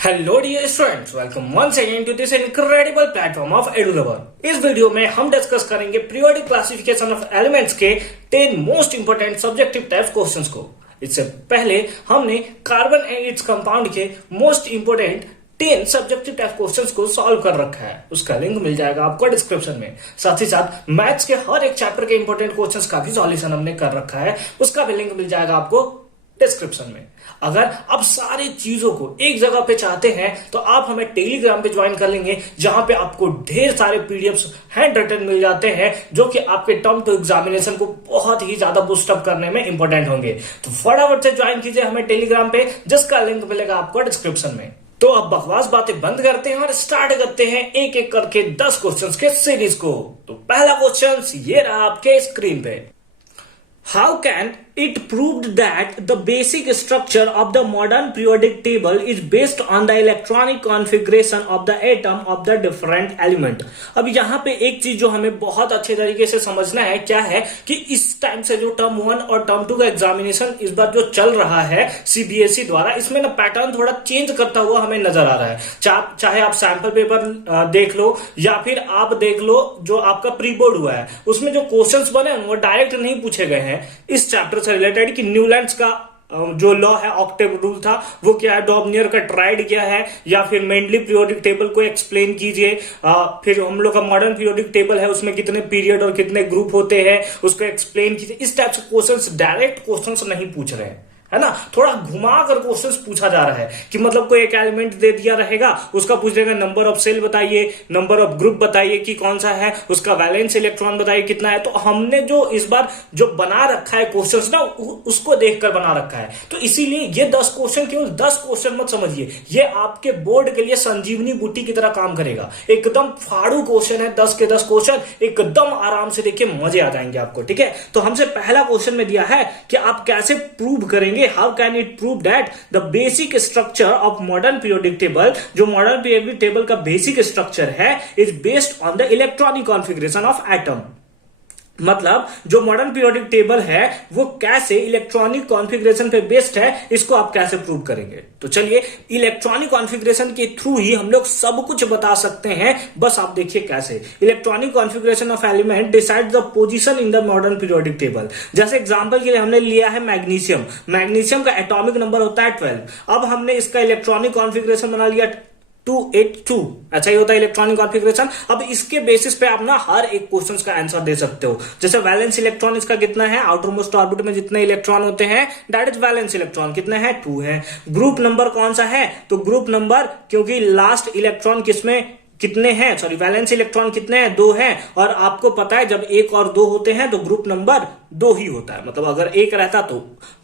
Hello dear students, welcome once again to this incredible platform of Edulever. इस video में हम discuss करेंगे periodic classification of elements के 10 most important subjective type questions को। इससे पहले हमने कार्बन एंड इट्स कंपाउंड के most important 10 subjective type questions को सॉल्व कर रखा है। उसका लिंक मिल जाएगा आपको डिस्क्रिप्शन में। साथ ही साथ मैथ्स के हर एक चैप्टर के इंपोर्टेंट क्वेश्चंस का भी सॉल्यूशन हमने कर रखा है, उसका भी लिंक मिल जाएगा आपको डिस्क्रिप्शन में। अगर आप सारी चीजों को एक जगह पे चाहते हैं तो आप हमें टेलीग्राम पे ज्वाइन कर लेंगे, जहां पे आपको ढेर सारे पीडीएफ्स हैंड रिटन मिल जाते हैं जो कि आपके टर्म टू एग्जामिनेशन को बहुत ही ज्यादा बूस्ट अप करने में इंपॉर्टेंट होंगे। तो फटाफट से ज्वाइन कीजिए हमें टेलीग्राम पे, जिसका लिंक मिलेगा आपको डिस्क्रिप्शन में। तो अब बकवास बातें बंद करते हैं और स्टार्ट करते हैं एक एक करके 10 क्वेश्चंस के सीरीज को। तो पहला क्वेश्चन ये रहा आपके स्क्रीन पे। How can it proved that the basic structure of the modern periodic table is based on the electronic configuration of the atom of the different element? अब यहाँ पे एक चीज जो हमें बहुत अच्छे तरीके से समझना है क्या है कि इस टाइम से जो टर्म 1 और टर्म 2 का एग्जामिनेशन इस बार जो चल रहा है सीबीएसई द्वारा, इसमें ना पैटर्न थोड़ा चेंज करता हुआ हमें नजर आ रहा है। चाहे आप सैंपल पेपर देख लो या फिर आप देख लो जो आपका प्री बोर्ड हुआ है, उसमें जो क्वेश्चंस बने वो डायरेक्ट नहीं पूछे गए हैं इस चैप्टर से रिलेटेड कि न्यूलैंड्स का जो लॉ है, ऑक्टेव रूल था, वो क्या है, डॉबनियर का ट्राइड क्या है, या फिर मेंडली पीरियोडिक टेबल को एक्सप्लेन कीजिए। फिर हम लोग का मॉडर्न पीरियोडिक टेबल है, उसमें कितने पीरियड और कितने ग्रुप होते हैं उसको एक्सप्लेन कीजिए। इस टाइप से क्वेश्चंस डायरेक्ट क्वेश्चंस नहीं पूछ रहे हैं, है ना। थोड़ा घुमा कर क्वेश्चंस पूछा जा रहा है कि मतलब कोई एक एलिमेंट दे दिया रहेगा, उसका पूछ देगा नंबर ऑफ सेल बताइए, नंबर ऑफ ग्रुप बताइए कि कौन सा है, उसका वैलेंस इलेक्ट्रॉन बताइए कितना है। तो हमने जो इस बार जो बना रखा है क्वेश्चंस ना, उसको देखकर बना रखा है। तो इसीलिए ये 10 क्वेश्चन केवल 10 क्वेश्चन मत समझिए, ये आपके बोर्ड के लिए संजीवनी बूटी की तरह काम करेगा। एकदम फाड़ू क्वेश्चन है, 10 के 10 क्वेश्चन एकदम आराम से देखिए, मजे आ जाएंगे आपको। ठीक है, तो हमसे पहला क्वेश्चन में दिया है कि आप कैसे प्रूव करेंगे, how can it prove that the basic structure of modern periodic table, जो modern periodic table का basic structure है, is based on the electronic configuration of atom। मतलब जो मॉडर्न पीरियोडिक टेबल है वो कैसे इलेक्ट्रॉनिक कॉन्फ़िगरेशन पे बेस्ड है, इसको आप कैसे प्रूव करेंगे। तो चलिए, इलेक्ट्रॉनिक कॉन्फ़िगरेशन के थ्रू ही हम लोग सब कुछ बता सकते हैं। बस आप देखिए कैसे। Electronic configuration of element decide the position in the modern periodic table. जैसे एग्जांपल के लिए हमने लिया है मैग्नीशियम। मैग्नीशियम का एटॉमिक नंबर होता है 12। अब हमने इसका इलेक्ट्रॉनिक कॉन्फ़िगरेशन बना लिया 282। अच्छा, ये होता है इलेक्ट्रॉनिक कॉन्फ़िगरेशन। अब इसके बेसिस पे आप ना हर एक क्वेश्चन का आंसर दे सकते हो। जैसे वैलेंस इलेक्ट्रॉन इसका कितना है, आउटर मोस्ट ऑर्बिट में जितने इलेक्ट्रॉन होते हैं दैट इज वैलेंस इलेक्ट्रॉन, कितने हैं, 2 है। ग्रुप नंबर कौन सा है, तो ग्रुप नंबर, क्योंकि लास्ट इलेक्ट्रॉन किसमें कितने हैं, सॉरी वैलेंस इलेक्ट्रॉन कितने हैं, 2 हैं। और आपको पता है जब 1 और 2 होते हैं तो ग्रुप नंबर 2 ही होता है। मतलब अगर 1 रहता तो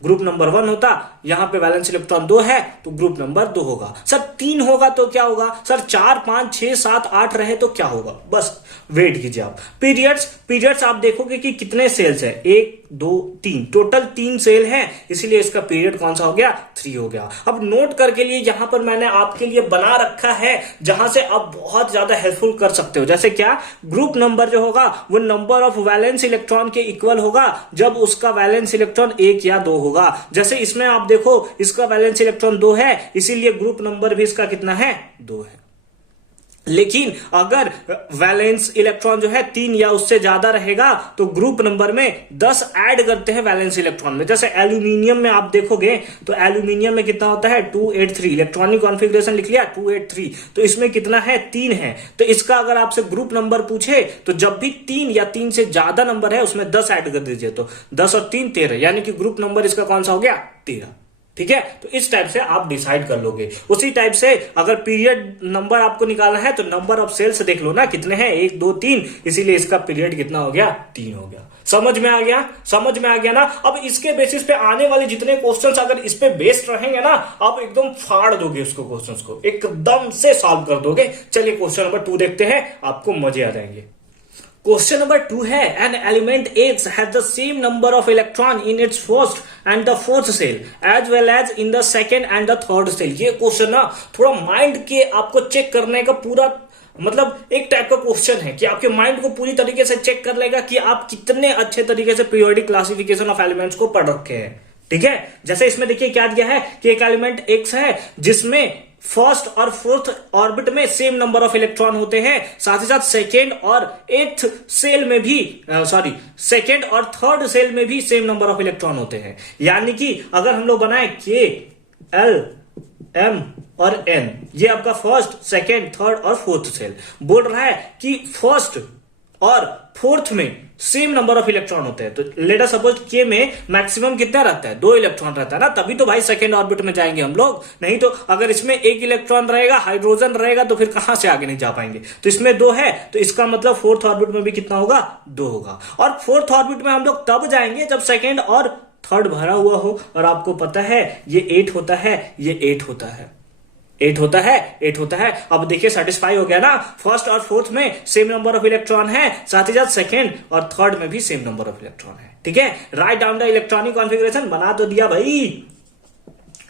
ग्रुप नंबर 1 होता, यहां पे वैलेंस इलेक्ट्रॉन 2 है तो ग्रुप नंबर 2 होगा। सर 3 होगा तो क्या होगा, सर 4 5 6 7 8 रहे तो क्या होगा, बस वेट कीजिए आप। पीरियड्स आप देखोगे कि कितने सेल्स है, 1 2 3, टोटल 3 सेल है, इसीलिए इसका पीरियड कौन सा हो गया, 3 हो गया। अब नोट करके लिए यहां पर मैंने आपके लिए बना रखा है, जहां से आप बहुत ज्यादा हेल्पफुल कर सकते हो। जैसे क्या, ग्रुप नंबर जो होगा वो नंबर ऑफ वैलेंस इलेक्ट्रॉन के इक्वल होगा जब उसका वैलेंस इलेक्ट्रॉन 1 या 2 होगा। जैसे इसमें आप देखो इसका वैलेंस इलेक्ट्रॉन 2 है, इसीलिए ग्रुप नंबर भी इसका कितना है, 2 है। लेकिन अगर वैलेंस इलेक्ट्रॉन जो है 3 या उससे ज्यादा रहेगा तो ग्रुप नंबर में 10 ऐड करते हैं वैलेंस इलेक्ट्रॉन में। जैसे एल्यूमिनियम में आप देखोगे तो एल्यूमिनियम में कितना होता है, 283। इलेक्ट्रॉनिक कॉन्फ़िगरेशन लिख लिया 283, तो इसमें कितना है, 3 है। तो इसका अगर आपसे ग्रुप नंबर पूछे तो जब भी 3 या 3 से ज्यादा नंबर है उसमें 10 ऐड कर दीजिए, तो 10 और 3 13, यानी कि ग्रुप नंबर इसका कौन सा हो गया, 13। ठीक है, तो इस टाइप से आप डिसाइड कर लोगे। उसी टाइप से अगर पीरियड नंबर आपको निकालना है तो नंबर ऑफ सेल्स देख लो ना, कितने हैं, 1 2 3, इसीलिए इसका पीरियड कितना हो गया, 3 हो गया। समझ में आ गया, समझ में आ गया ना। अब इसके बेसिस पे आने वाले जितने क्वेश्चंस अगर इस पे बेस्ड रहेंगे ना, आप एकदम फाड़ दोगे उसको, क्वेश्चंस को एकदम से सॉल्व कर दोगे। चलिए क्वेश्चन नंबर 2 देखते हैं, आपको मजे आ जाएंगे। क्वेश्चन नंबर 2 है, an element X has the same number of electron in its first and the fourth cell as well as in the second and the third cell। ये क्वेश्चन ना थोड़ा mind के आपको चेक करने का पूरा मतलब एक टाइप का क्वेश्चन है कि आपके माइंड को पूरी तरीके से चेक कर लेगा कि आप कितने अच्छे तरीके से पीरियोडिक क्लासिफिकेशन ऑफ एलिमेंट्स को पढ़ रखे हैं। ठीक है, जैसे इसमें देखिए क्या दिया है कि एक एलिमेंट X है जिसमें फर्स्ट और फोर्थ ऑर्बिट में सेम नंबर ऑफ इलेक्ट्रॉन होते हैं, साथ ही साथ सेकेंड और एथ सेल में भी सेकेंड और थर्ड सेल में भी सेम नंबर ऑफ इलेक्ट्रॉन होते हैं। यानी कि अगर हम लोग बनाए के, एल, एम और एन, ये आपका फर्स्ट, सेकेंड, थर्ड और फोर्थ सेल। बोल रहा है कि फर्स्ट और फोर्थ में सेम नंबर ऑफ इलेक्ट्रॉन होते हैं। तो लेट अस सपोज के में मैक्सिमम कितना रहता है, 2 इलेक्ट्रॉन रहता है ना, तभी तो भाई सेकेंड ऑर्बिट में जाएंगे हम लोग। नहीं तो अगर इसमें 1 इलेक्ट्रॉन रहेगा, हाइड्रोजन रहेगा, तो फिर कहां से आगे नहीं जा पाएंगे। तो इसमें 2 है, तो इसका मतलब फोर्थ ऑर्बिट में भी कितना होगा, 2 होगा। और फोर्थ ऑर्बिट में हम लोग तब जाएंगे जब सेकेंड और थर्ड भरा हुआ हो। और आपको पता है ये 8 होता है, ये 8 होता है, 8 होता है, 8 होता है। अब देखिए सेटिस्फाई हो गया ना, फर्स्ट और फोर्थ में सेम नंबर ऑफ इलेक्ट्रॉन है, साथ ही साथ सेकेंड और थर्ड में भी सेम नंबर ऑफ इलेक्ट्रॉन है। ठीक है, write down the electronic configuration, बना तो दिया भाई,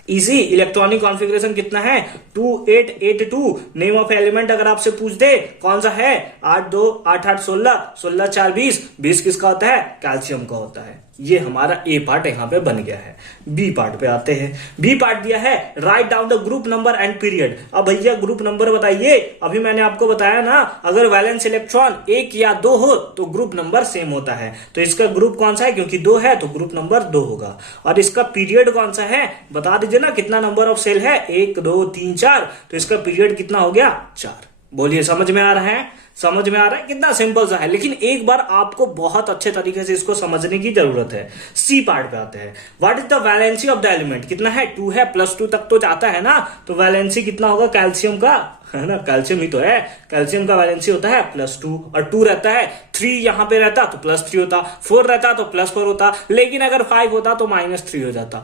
इजी। इलेक्ट्रॉनिक कॉन्फ़िगरेशन कितना है, 2882। नेम ऑफ एलिमेंट अगर आपसे पूछ दे कौन सा है, 8 2 8 8 16, 16 4 20, 20 किसका होता है, कैल्शियम का होता है। ये हमारा ए पार्ट यहां पे बन गया है। बी पार्ट पे आते हैं। बी पार्ट दिया है write down the group number and period. अब भैया ग्रुप नंबर बताइए। अभी मैंने आपको बताया ना, अगर वैलेंस इलेक्ट्रॉन 1 या 2 हो तो ग्रुप नंबर सेम होता है। तो इसका ग्रुप कौन सा है, क्योंकि 2 है तो ग्रुप नंबर 2 होगा। और इसका पीरियड कौन सा है बता दीजिए ना, कितना नंबर ऑफ सेल है, 1 2 3 4, तो इसका पीरियड कितना हो गया, 4। बोलिए समझ में आ रहा है, समझ में आ रहा है, कितना सिंपल सा है। लेकिन एक बार आपको बहुत अच्छे तरीके से इसको समझने की जरूरत है। सी पार्ट पे आते हैं। What is the valency of the element, कितना है, 2 है, +2 तक तो जाता है ना, तो वैलेंसी कितना होगा कैल्शियम का, है ना, कैल्शियम ही तो है, कैल्शियम का वैलेंसी होता है +2। और 2 रहता है, 3 यहां पे रहता तो +3 होता, 4 रहता तो +4 होता, लेकिन अगर 5 होता तो -3 हो जाता,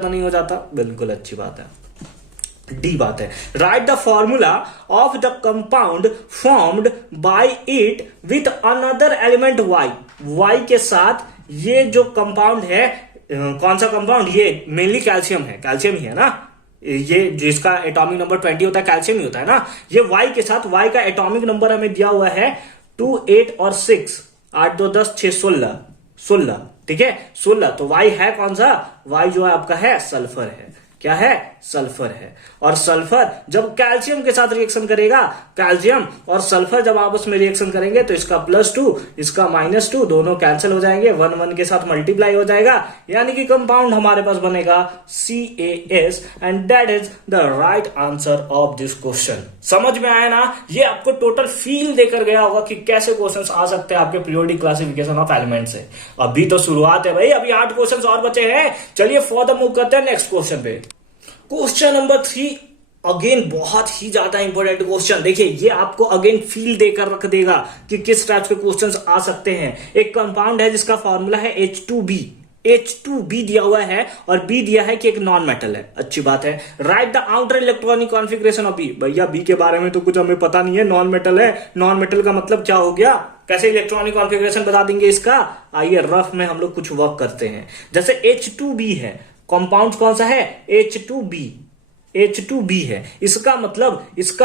नहीं हो जाता, बिल्कुल अच्छी बात है। डी बात है, right the formula of the compound formed by it with another element Y. Y के साथ ये जो कंपाउंड है, कौन सा कंपाउंड, ये मेनली कैल्शियम है, कैल्शियम ही है ना, ये जिसका एटॉमिक नंबर 20 होता है, कैल्शियम ही होता है ना। ये वाई के साथ, वाई का एटॉमिक नंबर हमें दिया हुआ है 2 8 और 6, 8 2 10 6 16, ठीक है, 16। तो वाई है कौन सा, वाई जो है आपका है सल्फर है। क्या है, सल्फर है। और सल्फर जब कैल्शियम के साथ रिएक्शन करेगा, कैल्शियम और सल्फर जब आपस में रिएक्शन करेंगे तो इसका +2 इसका -2 दोनों कैंसिल हो जाएंगे, 1 1 के साथ मल्टीप्लाई हो जाएगा, यानी कि कंपाउंड हमारे पास बनेगा CaS। And that is the right answer of this question. समझ में आया ना, ये आपको टोटल फील देकर गया होगा कि कैसे क्वेश्चंस आ सकते हैं आपके पीरियोडिक क्लासिफिकेशन ऑफ एलिमेंट से। अभी तो शुरुआत है भाई, अभी 8 क्वेश्चंस और बचे हैं। चलिए फॉर द मूव करते हैं नेक्स्ट क्वेश्चन पे। क्वेश्चन नंबर 3 अगेन बहुत ही ज्यादा इंपॉर्टेंट क्वेश्चन। देखिए ये आपको अगेन फील देकर रख देगा कि किस टाइप के क्वेश्चंस आ सकते हैं। एक कंपाउंड है जिसका फॉर्मूला है H2B। H2B दिया हुआ है और B दिया है कि एक नॉन मेटल है, अच्छी बात है। Right the outer electronic configuration of B। भैया B के बारे में तो कुछ हमें पता नहीं है, नॉन मेटल है, नॉन मेटल का मतलब क्या हो गया, कैसे इलेक्ट्रॉनिक कॉन्फ़िगरेशन बता देंगे इसका। आइए रफ में हम लोग कुछ वर्क करते हैं। जैसे H2B है, कंपाउंड कौन सा है, H2B है। इसका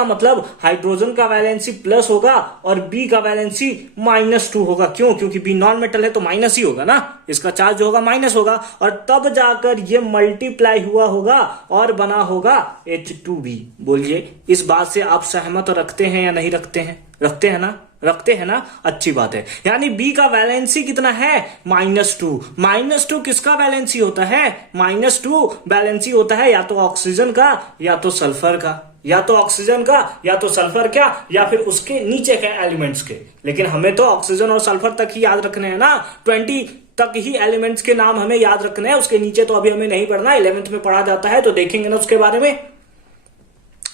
मतलब हाइड्रोजन का वैलेंसी प्लस होगा और B का वैलेंसी -2 होगा। क्यों, क्योंकि B नॉन मेटल है तो माइनस ही होगा ना, इसका चार्ज जो होगा माइनस होगा, और तब जाकर ये मल्टीप्लाई हुआ होगा और बना होगा H2B। बोलिए इस बात से आप सहमत रखते हैं या नहीं रखते हैं, रखते हैं ना, अच्छी बात है। यानी B का वैलेंसी कितना है, -2। -2 किसका वैलेंसी होता है, -2 वैलेंसी होता है या तो ऑक्सीजन का या तो सल्फर का, या तो ऑक्सीजन का या तो सल्फर का, या फिर उसके नीचे के एलिमेंट्स के। लेकिन हमें तो ऑक्सीजन और सल्फर तक ही याद रखने हैं ना, 20 तक ही एलिमेंट्स के नाम हमें याद रखने हैं, उसके नीचे तो अभी हमें नहीं पढ़ना, 11th में पढ़ा जाता है तो देखेंगे ना उसके बारे में।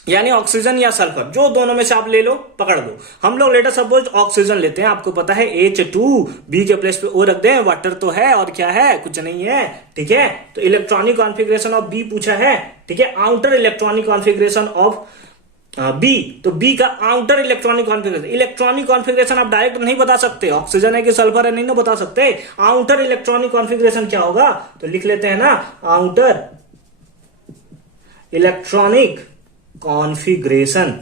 यानी ऑक्सीजन या सल्फर, जो दोनों में से आप ले लो, पकड़ लो। हम लोग लेटर सपोज ऑक्सीजन लेते हैं, आपको पता है H2B के प्लेस पे O रख दें, वाटर तो है और क्या है, कुछ नहीं है, ठीक है। तो इलेक्ट्रॉनिक कॉन्फ़िगरेशन ऑफ B पूछा है, ठीक है, outer electronic configuration of B। तो B का आउटर इलेक्ट्रॉनिक कॉन्फ़िगरेशन आप डायरेक्ट नहीं बता सकते, ऑक्सीजन है कि सल्फर है नहीं ना बता सकते। आउटर इलेक्ट्रॉनिक कॉन्फ़िगरेशन क्या होगा, तो लिख लेते हैं ना, आउटर इलेक्ट्रॉनिक कॉन्फ़िगरेशन,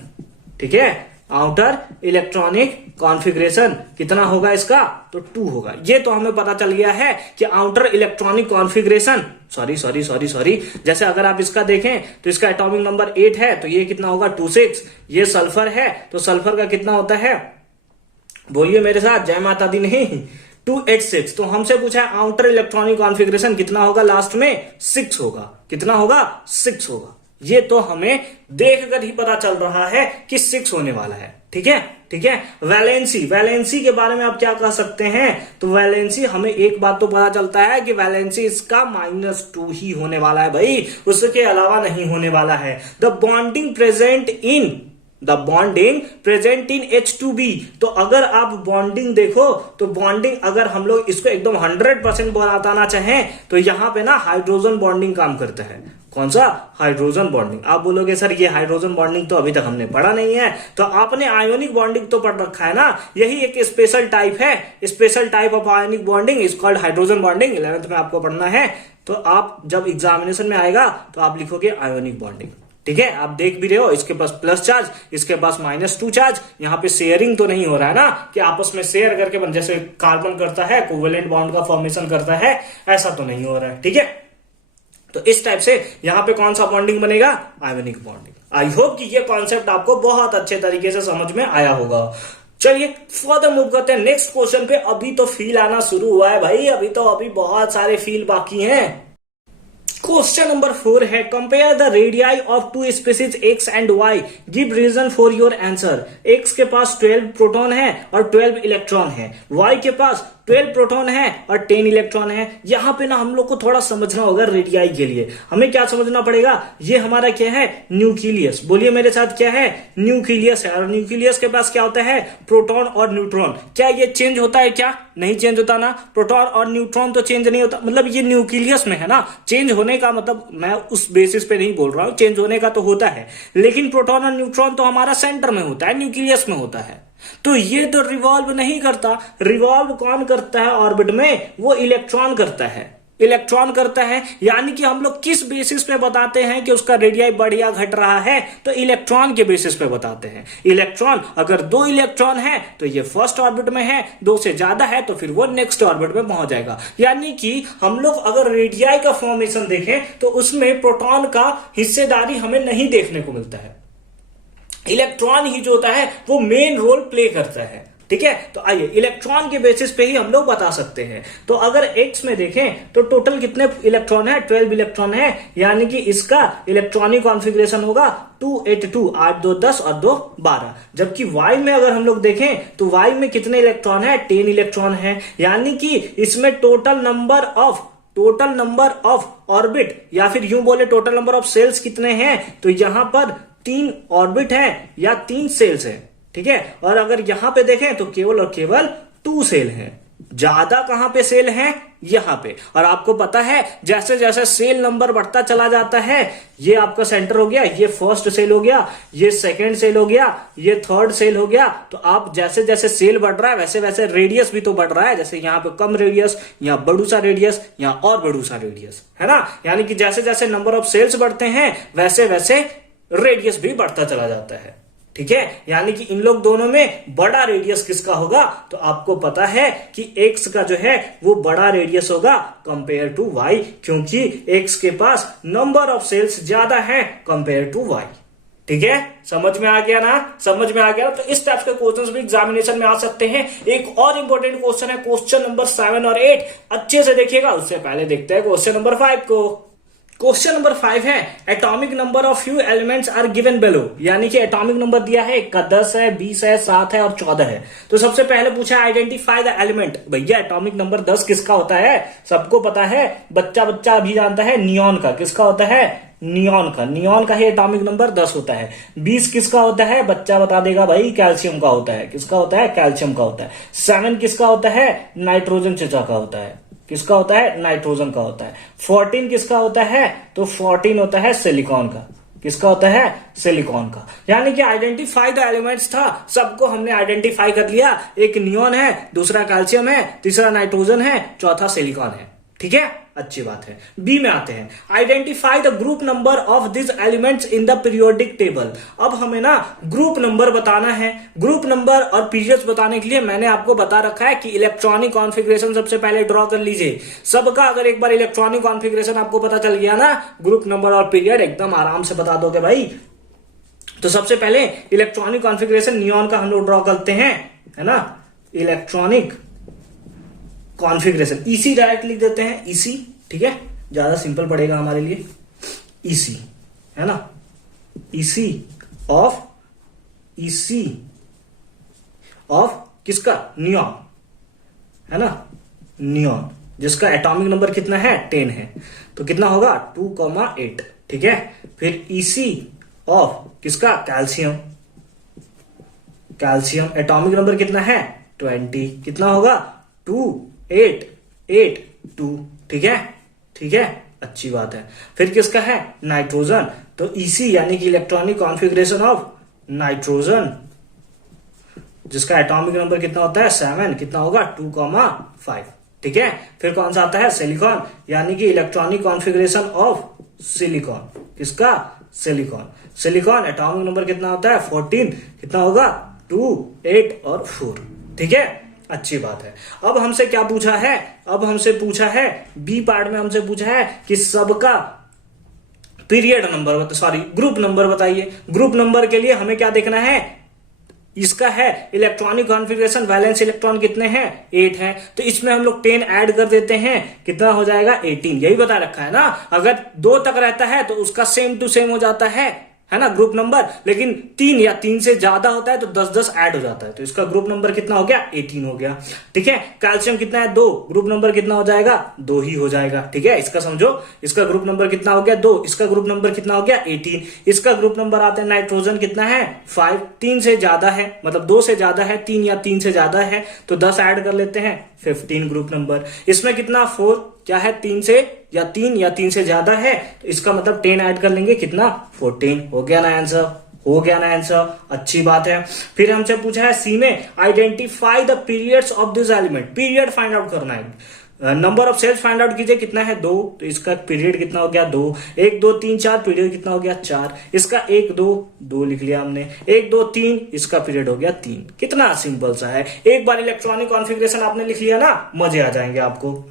ठीक है, आउटर इलेक्ट्रॉनिक कॉन्फ़िगरेशन कितना होगा इसका, तो 2 होगा। ये तो हमें पता चल गया है कि आउटर इलेक्ट्रॉनिक कॉन्फ़िगरेशन सॉरी, जैसे अगर आप इसका देखें तो इसका एटॉमिक नंबर 8 है, तो ये कितना होगा 26। ये सल्फर है तो सल्फर का कितना होता है, बोलिए मेरे साथ, जय माता दी, नहीं 286। तो हमसे पूछा है आउटर इलेक्ट्रॉनिक कॉन्फ़िगरेशन कितना होगा, लास्ट में 6 होगा। कितना होगा, 6 होगा। ये तो हमें देखकर ही पता चल रहा है कि 6 होने वाला है। ठीक है। वैलेंसी के बारे में आप क्या कह सकते हैं, तो वैलेंसी हमें एक बात तो पता चलता है कि वैलेंसी इसका -2 ही होने वाला है भाई, उसके अलावा नहीं होने वाला है। The bonding present in H2B। तो अगर आप बॉन्डिंग देखो तो बॉन्डिंग अगर हम लोग इसको एकदम 100% बताना चाहें तो यहां पे ना हाइड्रोजन बॉन्डिंग काम करता है। कौन सा, हाइड्रोजन बॉन्डिंग। आप बोलोगे सर ये हाइड्रोजन बॉन्डिंग तो अभी तक हमने पढ़ा नहीं है, तो आपने आयोनिक बॉन्डिंग तो पढ़ रखा है ना। यही एक स्पेशल टाइप है, special type of ionic bonding is called hydrogen bonding. 11th में आपको पढ़ना है, तो आप जब एग्जामिनेशन में आएगा तो आप लिखोगे आयोनिक बॉन्डिंग। ठीक है, आप देख भी रहे हो इसके पास प्लस चार्ज, इसके पास -2 चार्ज। यहां पे शेयरिंग तो नहीं हो रहा है ना कि आपस में शेयर करके जैसे कार्बन करता है कोवेलेंट बॉन्ड का फॉर्मेशन करता है, ऐसा तो नहीं हो रहा है। ठीक है, तो इस टाइप से यहां पे कौन सा बॉन्डिंग बनेगा, आयोनिक बॉन्डिंग। आई होप कि ये कॉन्सेप्ट आपको बहुत अच्छे तरीके से समझ में आया होगा। चलिए फर्दर मूव करते हैं नेक्स्ट क्वेश्चन पे। अभी तो फील आना शुरू हुआ है भाई, अभी बहुत सारे फील बाकी हैं। क्वेश्चन नंबर 4 है, compare the radii of 2 species X and Y, give reason for your answer. X के पास 12 प्रोटॉन है और 12 इलेक्ट्रॉन है, वाई के पास 12 प्रोटॉन है और 10 इलेक्ट्रॉन है। यहां पे ना हम लोग को थोड़ा समझना होगा रेडियाई के लिए। हमें क्या समझना पड़ेगा, ये हमारा क्या है, न्यूक्लियस। बोलिए मेरे साथ, क्या है, न्यूक्लियस है। और न्यूक्लियस के पास क्या होता है, प्रोटॉन और न्यूट्रॉन। क्या ये चेंज होता है, क्या नहीं चेंज होता ना, प्रोटॉन और न्यूट्रॉन तो चेंज नहीं होता। मतलब ये न्यूक्लियस में है ना, चेंज होने का मतलब मैं उस बेसिस पे नहीं बोल रहा हूं, चेंज होने का तो होता है, लेकिन प्रोटॉन और न्यूट्रॉन तो हमारा सेंटर में होता है, न्यूक्लियस में होता है। तो ये तो रिवॉल्व नहीं करता। रिवॉल्व कौन करता है ऑर्बिट में, वो इलेक्ट्रॉन करता है। इलेक्ट्रॉन करता है, यानी कि हम लोग किस बेसिस पे बताते हैं कि उसका रेडियाई बढ़ या घट रहा है, तो इलेक्ट्रॉन के बेसिस पे बताते हैं। इलेक्ट्रॉन, अगर 2 इलेक्ट्रॉन है तो ये फर्स्ट ऑर्बिट में है, 2 से ज्यादा है तो फिर वो नेक्स्ट ऑर्बिट में पहुंच जाएगा। यानी कि हम लोग अगर रेडियाई का फॉर्मेशन देखें तो उसमें प्रोटॉन का हिस्सेदारी हमें नहीं देखने को मिलता है। इलेक्ट्रॉन ही जो होता है वो मेन रोल प्ले करता है। ठीक है, तो आइए इलेक्ट्रॉन के बेसिस पे ही हम लोग बता सकते हैं। तो अगर एक्स में देखें तो टोटल कितने इलेक्ट्रॉन है, 12 इलेक्ट्रॉन है, यानी कि इसका इलेक्ट्रॉनिक कॉन्फ़िगरेशन होगा 282, 8 2 10 और 2 12। जबकि वाई में अगर हम लोग देखें तो वाई में कितने इलेक्ट्रॉन है, 10 इलेक्ट्रॉन है। यानी कि इसमें टोटल नंबर ऑफ ऑर्बिट, या फिर यूं बोले टोटल नंबर ऑफ सेल्स कितने हैं, तो यहां पर 3 ऑर्बिट है या 3 सेल्स है। ठीक है, और अगर यहां पे देखें तो केवल और केवल 2 सेल हैं। ज्यादा कहां पे सेल हैं, यहां पे। और आपको पता है जैसे जैसे सेल नंबर बढ़ता चला जाता है, ये आपका सेंटर हो गया, ये फर्स्ट सेल हो गया, ये सेकंड सेल हो गया, ये थर्ड सेल हो गया। तो आप जैसे जैसे सेल बढ़ रहा है वैसे वैसे रेडियस भी तो बढ़ रहा है। जैसे यहां पे कम रेडियस, यहाँ बड़ू सा रेडियस, यहाँ और बड़ू सा रेडियस, है ना। यानी कि जैसे जैसे नंबर ऑफ सेल्स बढ़ते हैं वैसे वैसे रेडियस भी बढ़ता चला जाता है। ठीक है, यानी कि इन लोग दोनों में बड़ा रेडियस किसका होगा, तो आपको पता है कि एक्स का जो है वो बड़ा रेडियस होगा कंपेयर टू वाई, क्योंकि एक्स के पास नंबर ऑफ सेल्स ज्यादा है कंपेयर टू वाई। ठीक है, समझ में आ गया ना, समझ में आ गया। तो इस टाइप के क्वेश्चंस भी एग्जामिनेशन में आ सकते हैं। एक और इंपॉर्टेंट क्वेश्चन है क्वेश्चन नंबर 7 और 8, अच्छे से देखिएगा। उससे पहले देखते हैं क्वेश्चन नंबर 5 को। क्वेश्चन नंबर 5 है, atomic number of few elements are given below. यानी कि एटॉमिक नंबर दिया है, एक का 10 है, 20 है, 7 है और 14 है। तो सबसे पहले पूछा आइडेंटिफाई द एलिमेंट। भैया एटॉमिक नंबर 10 किसका होता है, सबको पता है, बच्चा अभी जानता है, नियॉन का। किसका होता है, नियॉन का ही एटॉमिक नंबर 10 होता है। 20 किसका होता है, बच्चा बता देगा भाई, कैल्शियम का होता है। किसका होता है, कैल्शियम का होता है। 7 किसका होता है, नाइट्रोजन चचा का होता है। किसका होता है, नाइट्रोजन का होता है। 14 किसका होता है, तो 14 होता है सिलिकॉन का। किसका होता है, सिलिकॉन का। यानी कि आइडेंटिफाई द एलिमेंट्स था, सबको हमने आइडेंटिफाई कर लिया। एक नियॉन है, दूसरा कैल्शियम है, तीसरा नाइट्रोजन है, चौथा सिलिकॉन है। ठीक है, अच्छी बात है। बी में आते हैं, identify the group number of this elements in the periodic table. अब हमें ना ग्रुप नंबर बताना है। ग्रुप नंबर और पीरियड्स बताने के लिए मैंने आपको बता रखा है कि इलेक्ट्रॉनिक कॉन्फ़िगरेशन सबसे पहले ड्रॉ कर लीजिए। सबका अगर एक बार इलेक्ट्रॉनिक कॉन्फ़िगरेशन आपको पता चल गया ना, ग्रुप नंबर और पीरियड एकदम आराम से बता दोगे भाई। तो सबसे पहले इलेक्ट्रॉनिक कॉन्फ़िगरेशन नियॉन का हम लोग ड्रॉ करते हैं, है ना। इलेक्ट्रॉनिक कॉन्फ़िगरेशन ईसी डायरेक्ट लिख देते हैं, ईसी, ठीक है, ज्यादा सिंपल पड़ेगा हमारे लिए। ईसी, है ना, ईसी ऑफ किसका, नियॉन, है ना, नियॉन, जिसका एटॉमिक नंबर कितना है 10 है, तो कितना होगा 2,8, ठीक है। फिर ईसी ऑफ किसका, कैल्शियम एटॉमिक नंबर कितना है 20, कितना होगा 2,8,8,2, ठीक है, ठीक है, अच्छी बात है। फिर किसका है, नाइट्रोजन, तो ईसी यानी कि इलेक्ट्रॉनिक कॉन्फ़िगरेशन ऑफ नाइट्रोजन, जिसका एटॉमिक नंबर कितना होता है 7, कितना होगा 2,5, ठीक है। फिर कौन सा आता है, सिलिकॉन, यानी कि इलेक्ट्रॉनिक कॉन्फ़िगरेशन ऑफ सिलिकॉन, किसका, सिलिकॉन एटॉमिक नंबर कितना होता है 14, कितना होगा 2, 8 और 4, ठीक है, अच्छी बात है। अब हमसे क्या पूछा है, अब हमसे पूछा है बी पार्ट में हमसे पूछा है कि सबका period number, sorry group number बताइए। ग्रुप नंबर के लिए हमें क्या देखना है, इसका है इलेक्ट्रॉनिक कॉन्फ़िगरेशन, वैलेंस इलेक्ट्रॉन कितने हैं 8 हैं, तो इसमें हम लोग 10 ऐड कर देते हैं, कितना हो जाएगा 18, यही बता रखा है ना। अगर 2 तक रहता है तो उसका सेम टू सेम हो जाता है ना ग्रुप नंबर, लेकिन 3 या 3 से ज्यादा होता है तो 10-10 ऐड हो जाता है, तो इसका ग्रुप नंबर कितना हो गया 18 हो गया, ठीक है। कैल्शियम कितना है 2, ग्रुप नंबर कितना हो जाएगा 2 ही हो जाएगा, ठीक है। इसका समझो, इसका ग्रुप नंबर कितना हो गया 2, इसका ग्रुप नंबर कितना हो गया 18, इसका ग्रुप नंबर आता है नाइट्रोजन कितना है 5, 3 से ज्यादा है, मतलब 2 से ज्यादा है, 3 या 3 से ज्यादा है तो 10 ऐड कर लेते हैं, 15 ग्रुप नंबर। इसमें कितना 4, क्या है 3 या 3 से ज्यादा है, तो इसका मतलब 10 ऐड कर लेंगे, कितना 14, हो गया ना आंसर, हो गया ना आंसर, अच्छी बात है। फिर हमसे पूछा है सी में, identify the periods of this element, period find out करना है। Number of shells find out कीजिए, कितना है 2, तो इसका पीरियड कितना हो गया 2, 1 2 3 4, पीरियड कितना हो गया 4, इसका 1 2 लिख लिया हमने, 1 2 3, इसका पीरियड हो गया 3, कितना सिंपल सा है। एक बार इलेक्ट्रॉनिक कॉन्फ़िगरेशन आपने लिख लिया ना, मजे आ जाएंगे आपको।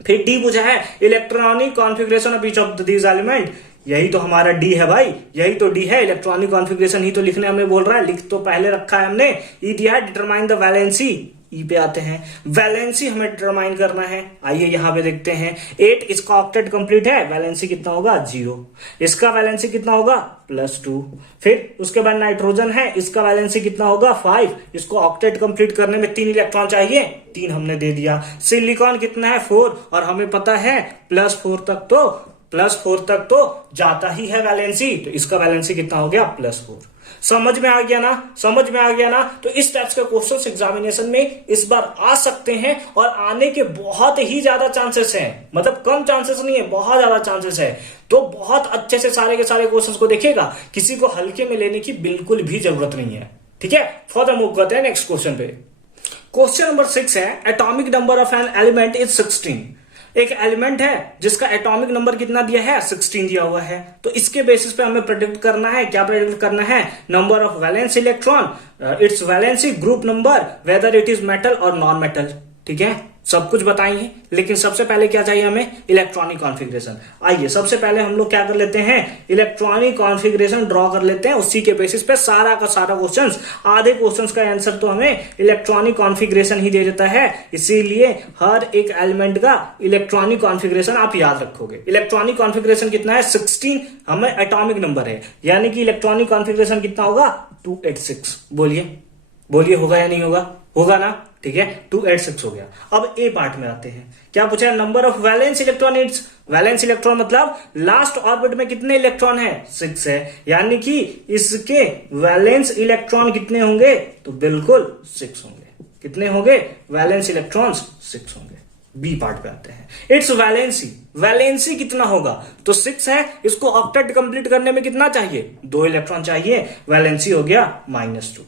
फिर डी पूछा है electronic configuration of each of this element, यही तो हमारा डी है भाई, यही तो डी है, इलेक्ट्रॉनिक कॉन्फ़िगरेशन ही तो लिखने हमें बोल रहा है, लिख तो पहले रखा है हमने, ई दिया है, डिटरमाइन द वैलेंसी, ई पे आते हैं, वैलेंसी हमें डिटरमाइन करना है। आइए यहां पे देखते हैं, 8 इसका ऑक्टेट कंप्लीट है, वैलेंसी कितना होगा 0, इसका वैलेंसी कितना होगा +2। फिर उसके बाद नाइट्रोजन है, इसका वैलेंसी कितना होगा 5, इसको ऑक्टेट कंप्लीट करने में 3 इलेक्ट्रॉन चाहिए, 3 हमने दे दिया। सिलिकॉन कितना है 4, और हमें पता है +4 तक तो जाता ही है वैलेंसी, तो इसका वैलेंसी कितना हो गया +4। समझ में आ गया ना, समझ में आ गया ना। तो इस टाइप के क्वेश्चंस एग्जामिनेशन में इस बार आ सकते हैं, और आने के बहुत ही ज्यादा चांसेस हैं, मतलब कम चांसेस नहीं है, बहुत ज्यादा चांसेस है। तो बहुत अच्छे से सारे के सारे क्वेश्चंस को देखिएगा, किसी को हल्के में लेने की बिल्कुल भी जरूरत नहीं है, ठीक है। फर्दर मूव करते हैं नेक्स्ट क्वेश्चन पे। क्वेश्चन नंबर 6 है, atomic number of an element is 16। एक एलिमेंट है जिसका एटॉमिक नंबर कितना दिया है 16 दिया हुआ है, तो इसके बेसिस पे हमें प्रेडिक्ट करना है, क्या प्रेडिक्ट करना है, number of valence electron, it's valency, group number, whether it is metal और नॉन मेटल, ठीक है। सब कुछ बताएंगे, लेकिन सबसे पहले क्या चाहिए हमें, इलेक्ट्रॉनिक कॉन्फ़िगरेशन। आइए सबसे पहले हम लोग क्या कर लेते हैं, इलेक्ट्रॉनिक कॉन्फ़िगरेशन ड्रॉ कर लेते हैं, उसी के बेसिस पे सारा का सारा क्वेश्चंस, आधे क्वेश्चंस का आंसर तो हमें इलेक्ट्रॉनिक कॉन्फ़िगरेशन ही दे देता है, इसीलिए हर एक एलिमेंट का इलेक्ट्रॉनिक कॉन्फ़िगरेशन आप याद रखोगे। इलेक्ट्रॉनिक कॉन्फ़िगरेशन कितना है 16, हमें एटॉमिक नंबर है, यानी कि इलेक्ट्रॉनिक कॉन्फ़िगरेशन कितना होगा 286। बोलिए होगा या नहीं होगा, होगा ना, ठीक है, 286 हो गया। अब ए पार्ट में आते हैं, क्या पूछा है, number of valence electron, it's valence electron मतलब लास्ट ऑर्बिट में कितने इलेक्ट्रॉन है 6 है, यानी कि इसके वैलेंस इलेक्ट्रॉन कितने होंगे, तो बिल्कुल 6 होंगे। कितने होंगे वैलेंस इलेक्ट्रॉन्स 6 होंगे। बी पार्ट पे आते हैं, इट्स वैलेंसी कितना होगा, तो 6 है, इसको ऑक्टेट कंप्लीट करने में कितना चाहिए 2 इलेक्ट्रॉन चाहिए, वैलेंसी हो गया -2।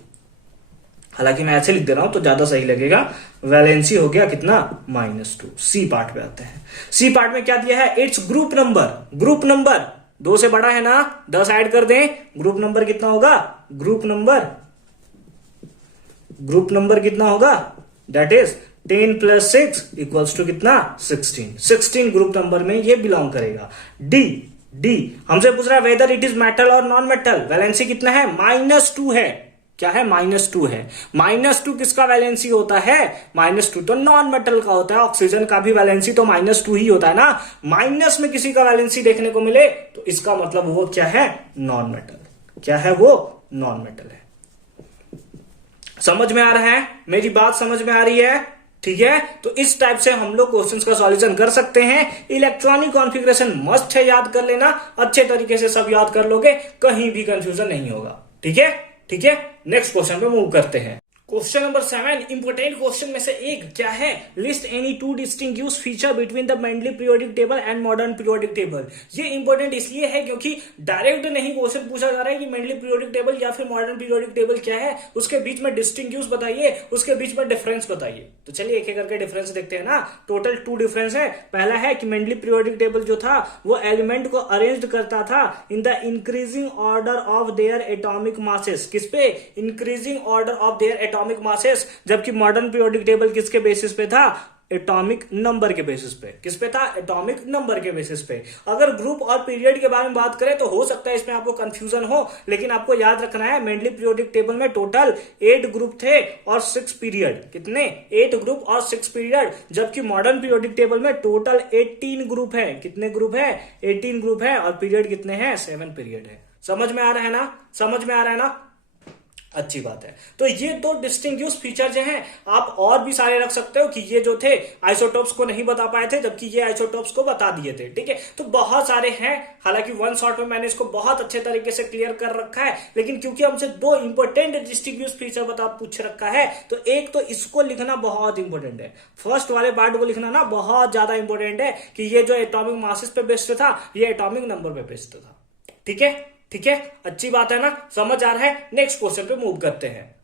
हालांकि मैं ऐसे लिख दे रहा हूं तो ज्यादा सही लगेगा। वैलेंसी हो गया कितना, -2। सी पार्ट पे आते हैं। सी पार्ट में क्या दिया है, its group number. Group number 2 से बड़ा है ना, 10 ऐड कर दें, ग्रुप नंबर कितना होगा, ग्रुप नंबर कितना होगा, दैट इज 10 + 6 = कितना, 16। 16 ग्रुप नंबर में ये बिलोंग करेगा। डी हमसे पूछ रहा है वेदर इट इज मेटल और नॉन मेटल। वैलेंसी कितना है, -2 है। क्या है, -2 है। -2 किसका वैलेंसी होता है, -2 तो नॉन मेटल का होता है। ऑक्सीजन का भी वैलेंसी तो -2 ही होता है ना। माइनस में किसी का वैलेंसी देखने को मिले तो इसका मतलब वो क्या है, नॉन मेटल। क्या है वो, नॉन मेटल है। समझ में आ रहा है, मेरी बात समझ में आ रही है, ठीक है। तो इस टाइप से हम लोग क्वेश्चंस का सॉल्यूशन कर सकते हैं। इलेक्ट्रॉनिक कॉन्फ़िगरेशन मस्ट है, याद कर लेना। अच्छे तरीके से सब याद कर लोगे, कहीं भी कंफ्यूजन नहीं होगा, ठीक है। ठीक है, नेक्स्ट क्वेश्चन पे मूव करते हैं। क्वेश्चन नंबर 7 इंपोर्टेंट क्वेश्चन में से एक क्या है, list any 2 distinguish feature between the Mendeley periodic table and modern periodic table. ये इंपॉर्टेंट इसलिए है क्योंकि डायरेक्ट नहीं क्वेश्चन पूछा जा रहा है कि मेंडली पीरियोडिक टेबल या फिर मॉडर्न पीरियोडिक टेबल क्या है, उसके बीच में डिस्टिंग्विश बताइए, उसके बीच में डिफरेंस बताइए। तो चलिए एक एक करके डिफरेंस देखते हैं ना। टोटल 2 डिफरेंस है। पहला है कि मेंडली पीरियोडिक टेबल जो था वो एलिमेंट को अरेंज करता था in the increasing order of their atomic masses. किस पे, increasing order of their atomic masses. जबकि मॉडर्न पीरियोडिक टेबल किसके बेसिस पे था, एटॉमिक नंबर के बेसिस पे। किस पे था, एटॉमिक नंबर के बेसिस पे। अगर ग्रुप और पीरियड के बारे में बात करें तो हो सकता है इसमें आपको कंफ्यूजन हो, लेकिन आपको याद रखना है मेंडली पीरियोडिक टेबल में टोटल 8 ग्रुप थे और 6 पीरियड। कितने, 8 ग्रुप और 6 पीरियड। जबकि मॉडर्न पीरियोडिक टेबल में टोटल 18 ग्रुप है। कितने ग्रुप है, 18 ग्रुप है और पीरियड कितने हैं, 7 पीरियड है। समझ में आ रहा है ना, समझ में आ रहा है ना, अच्छी बात है। तो ये 2 डिस्टिंग्विश फीचर जो हैं, आप और भी सारे रख सकते हो कि ये जो थे आइसोटोप्स को नहीं बता पाए थे, जबकि ये आइसोटोप्स को बता दिए थे, ठीक है। तो बहुत सारे हैं, हालांकि वन शॉट में मैंने इसको बहुत अच्छे तरीके से क्लियर कर रखा है, लेकिन क्योंकि हमसे 2 इंपॉर्टेंट डिस्टिंग्विश फीचर पूछ रखा है तो एक तो इसको लिखना बहुत इंपॉर्टेंट है। फर्स्ट वाले पार्ट को लिखना ना बहुत ज्यादा इंपॉर्टेंट है कि ये जो एटॉमिक मासेस पे बेस्ड था, ये एटॉमिक नंबर पे बेस्ड था, ठीक है। ठीक है, अच्छी बात है ना, समझ आ रहा है। नेक्स्ट क्वेश्चन पे मूव करते हैं।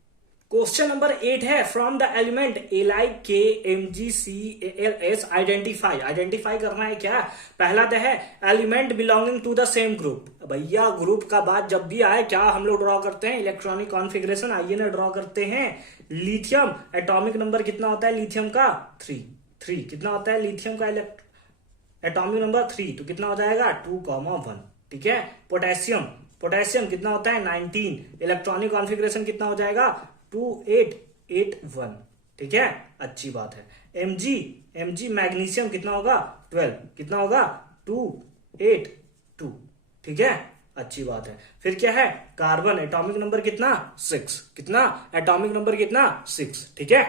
क्वेश्चन नंबर 8 है, from the element LIKMGCALS identify. Identify करना है क्या, पहला तो है element belonging to the same group. भैया ग्रुप का बात जब भी आए क्या हम लोग ड्रॉ करते हैं, इलेक्ट्रॉनिक कॉन्फ़िगरेशन। आइए ना ड्रॉ करते हैं। लिथियम, एटॉमिक नंबर कितना होता है लिथियम का, 3। कितना होता है लिथियम का एटॉमिक नंबर 3, तो कितना हो जाएगा 2,1, ठीक है। पोटेशियम कितना होता है 19, इलेक्ट्रॉनिक कॉन्फ़िगरेशन कितना हो जाएगा 2881, ठीक है, अच्छी बात है। Mg मैग्नीशियम कितना होगा 12, कितना होगा 282, ठीक है, अच्छी बात है। फिर क्या है, कार्बन, एटॉमिक नंबर कितना 6, कितना एटॉमिक नंबर कितना 6, ठीक है,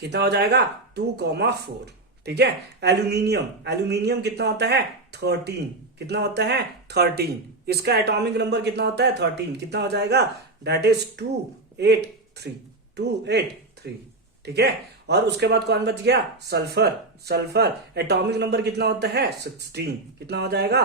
कितना हो जाएगा 2,4, ठीक है। एल्यूमिनियम कितना होता है 13, कितना होता है 13, इसका एटॉमिक नंबर कितना होता है 13, कितना हो जाएगा दैट इज 283, ठीक है। और उसके बाद कौन बच गया, सल्फर, एटॉमिक नंबर कितना होता है 16, कितना हो जाएगा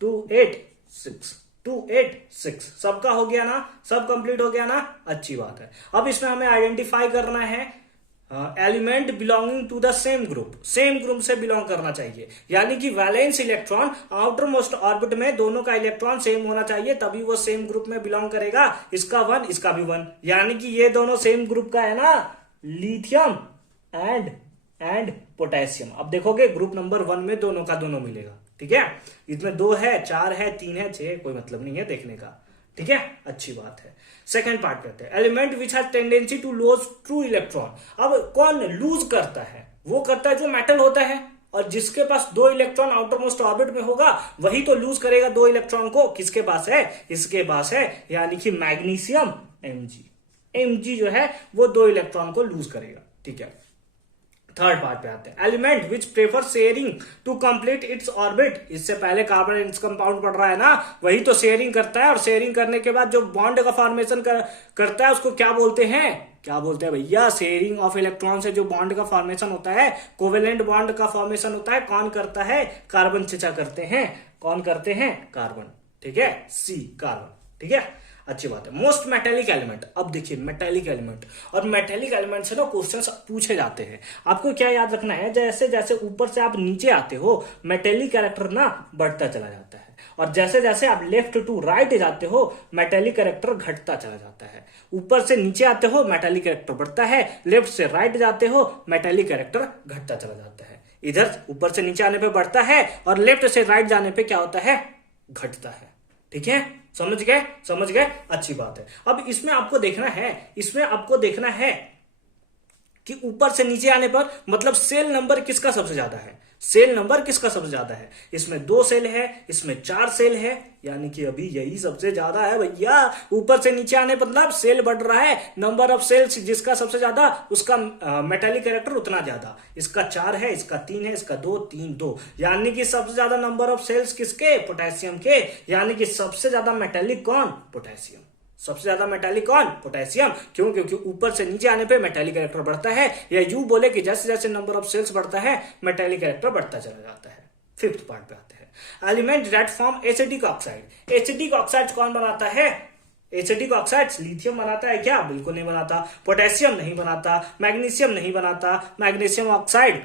286, सबका हो गया ना, सब कंप्लीट हो गया ना, अच्छी बात है। अब इसमें हमें आइडेंटिफाई करना है element belonging to the same group से बिलोंग करना चाहिए, यानी कि valence electron outermost orbit में दोनों का इलेक्ट्रॉन सेम होना चाहिए, तभी वो सेम ग्रुप में बिलोंग करेगा। इसका 1, इसका भी 1, यानी कि ये दोनों सेम ग्रुप का है ना, लिथियम एंड पोटेशियम। अब देखोगे ग्रुप नंबर 1 में दोनों का दोनों मिलेगा, ठीक है। इसमें 2 है, 4 है, 3 है, 6, कोई मतलब नहीं है देखने का, ठीक है, अच्छी बात है। सेकंड पार्ट करते हैं, element which has tendency to lose two electron. अब कौन लूज करता है, वो करता है जो मेटल होता है, और जिसके पास 2 इलेक्ट्रॉन आउटर मोस्ट ऑर्बिट में होगा वही तो लूज करेगा 2 इलेक्ट्रॉन को। किसके पास है, इसके पास है, यानी कि मैग्नीशियम Mg जो है वो 2 इलेक्ट्रॉन को लूज करेगा, ठीक है। थर्ड पार्ट पे आते हैं, element which prefer sharing to complete its orbit. इससे पहले कार्बन इट्स कंपाउंड पढ़ रहा है ना, वही तो शेयरिंग करता है, और शेयरिंग करने के बाद जो बॉन्ड का फॉर्मेशन करता है उसको क्या बोलते हैं भैया, शेयरिंग ऑफ इलेक्ट्रॉन से जो बॉन्ड का फॉर्मेशन होता है, कोवेलेंट बॉन्ड का फॉर्मेशन होता है, कौन करता है, कार्बन चचा करते हैं। कौन करते हैं, कार्बन, ठीक है, C कार्बन, ठीक है। अच्छी बात है। मोस्ट मेटेलिक एलिमेंट, अब देखिए मेटेलिक एलिमेंट, और मेटेलिक एलिमेंट से ना क्वेश्चंस पूछे जाते हैं। आपको क्या याद रखना है, जैसे जैसे ऊपर से आप नीचे आते हो मेटेलिक कैरेक्टर ना बढ़ता चला जाता है, और जैसे जैसे आप लेफ्ट टू राइट जाते हो मेटेलिक कैरेक्टर घटता चला जाता है। ऊपर से नीचे आते हो मेटेलिक कैरेक्टर बढ़ता है, लेफ्ट से राइट जाते हो मेटेलिक कैरेक्टर घटता चला जाता है। इधर ऊपर से नीचे आने पे बढ़ता है और लेफ्ट से राइट जाने पे क्या होता है, घटता है। ठीक है, समझ गए, समझ गए, अच्छी बात है। अब इसमें आपको देखना है कि ऊपर से नीचे आने पर मतलब सेल नंबर किसका सबसे ज्यादा है, सेल नंबर किसका सबसे ज्यादा है। इसमें 2 सेल है, इसमें 4 सेल है, यानी कि अभी यही सबसे ज्यादा है भैया। ऊपर से नीचे आने मतलब सेल बढ़ रहा है, नंबर ऑफ सेल्स जिसका सबसे ज्यादा उसका मेटेलिक कैरेक्टर उतना ज्यादा। इसका 4 है, इसका 3 है, इसका 2, 3, 2, यानी कि सबसे ज्यादा नंबर ऑफ सेल्स किसके, पोटेशियम के, यानी कि सबसे ज्यादा मेटेलिक कौन, पोटेशियम। सबसे ज्यादा मेटालिक कौन, पोटेशियम। क्यों, क्योंकि ऊपर से नीचे आने पे मेटालिक कैरेक्टर बढ़ता है, या यूं बोले कि जैसे जैसे नंबर ऑफ सेल्स बढ़ता है मेटालिक कैरेक्टर बढ़ता चला जाता है। फिफ्थ पार्ट पे आते हैं, element that form acetic oxide. Acetic oxide कौन बनाता है, एसिटिक ऑक्साइड लिथियम बनाता है क्या, बिल्कुल नहीं बनाता। पोटेशियम नहीं बनाता, मैग्नीशियम नहीं बनाता। मैग्नीशियम ऑक्साइड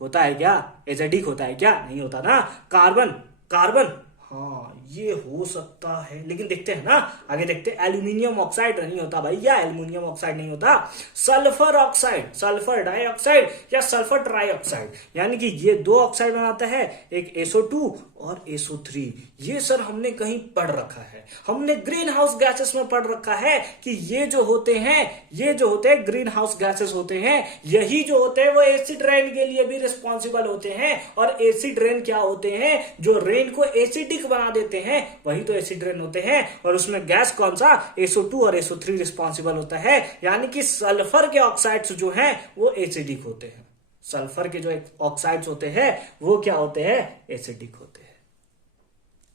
होता है क्या, एसिडिक होता है क्या, नहीं होता ना। कार्बन हाँ ये हो सकता है, लेकिन देखते हैं ना, आगे देखते हैं। एल्यूमिनियम ऑक्साइड नहीं होता भैया, एल्यूमिनियम ऑक्साइड नहीं होता। सल्फर ऑक्साइड, सल्फर डाइऑक्साइड या सल्फर ट्राइऑक्साइड, यानी कि ये 2 ऑक्साइड बनाता है, एक SO2 और SO3। ये सर हमने कहीं पढ़ रखा है, हमने ग्रीन हाउस गैसेस में पढ़ रखा है कि ये जो होते हैं ग्रीन हाउस गैसेस होते हैं, यही जो होते हैं वो एसिड रेन के लिए भी रिस्पॉन्सिबल होते हैं। और एसिड रेन क्या होते हैं, जो रेन को एसिडिक बना देते हैं, वही तो एसिड रेन होते हैं। और उसमें गैस कौन सा, SO2 और SO3 रिस्पॉन्सिबल होता है, यानी कि सल्फर के ऑक्साइड्स जो हैं वो एसिडिक होते हैं। सल्फर के जो ऑक्साइड्स होते हैं वो क्या होते हैं, एसिडिक होते हैं।